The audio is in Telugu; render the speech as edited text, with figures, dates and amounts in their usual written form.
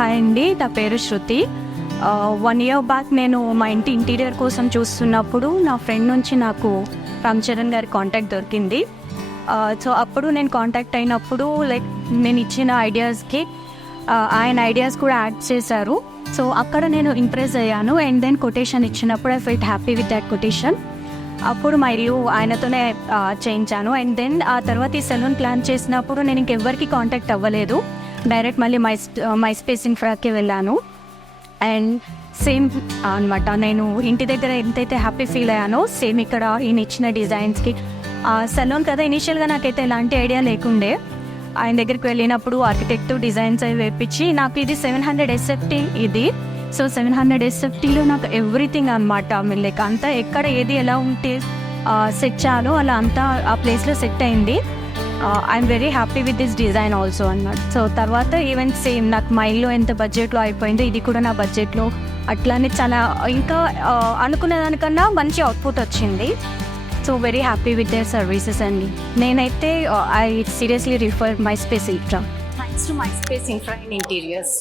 హాయ్ అండి, నా పేరు శృతి. 1 year బ్యాక్ నేను మా ఇంటి ఇంటీరియర్ కోసం చూస్తున్నప్పుడు నా ఫ్రెండ్ నుంచి నాకు రామ్ చరణ్ గారి కాంటాక్ట్ దొరికింది. సో అప్పుడు నేను కాంటాక్ట్ అయినప్పుడు లైక్ నేను ఇచ్చిన ఐడియాస్కి ఆయన ఐడియాస్ కూడా యాడ్ చేశారు. సో అక్కడ నేను ఇంప్రెస్ అయ్యాను. అండ్ దెన్ కొటేషన్ ఇచ్చినప్పుడు I felt happy with that quotation. అప్పుడు మా ఇల్లు ఆయనతోనే చేయించాను. అండ్ దెన్ ఆ తర్వాత ఈ సెలూన్ ప్లాన్ చేసినప్పుడు నేను ఇంకెవ్వరికి కాంటాక్ట్ అవ్వలేదు. డైరెక్ట్ మళ్ళీ మై స్పేస్ ఇన్ఫ్రాకి వెళ్ళాను. అండ్ సేమ్ అనమాట, నేను ఇంటి దగ్గర ఎంతైతే హ్యాపీ ఫీల్ అయ్యానో సేమ్ ఇక్కడ ఈయన ఇచ్చిన డిజైన్స్కి. సెలూన్ కదా, ఇనీషియల్గా నాకైతే ఎలాంటి ఐడియా లేకుండే. ఆయన దగ్గరికి వెళ్ళినప్పుడు ఆర్కిటెక్ట్ డిజైన్స్ అవి వేపించి నాకు ఇది 700 SFT ఇది. సో 700 SFTలో నాకు ఎవ్రీథింగ్ అనమాట. మీరు లైక్ అంతా ఎక్కడ ఏది ఎలా ఉంటే సెట్ చేయాలో అలా అంతా ఆ ప్లేస్లో సెట్ అయింది. I'm very happy with this design also అన్నమాట. సో తర్వాత ఈవెన్ సేమ్ నాకు మా ఇల్లు ఎంత బడ్జెట్లో అయిపోయిందో ఇది కూడా నా బడ్జెట్లో అట్లానే చాలా ఇంకా అనుకునే దానికన్నా మంచి అవుట్పుట్ వచ్చింది. So very happy with their services అండి. నేనైతే I seriously refer my space infra. Thanks to my space infra in interiors.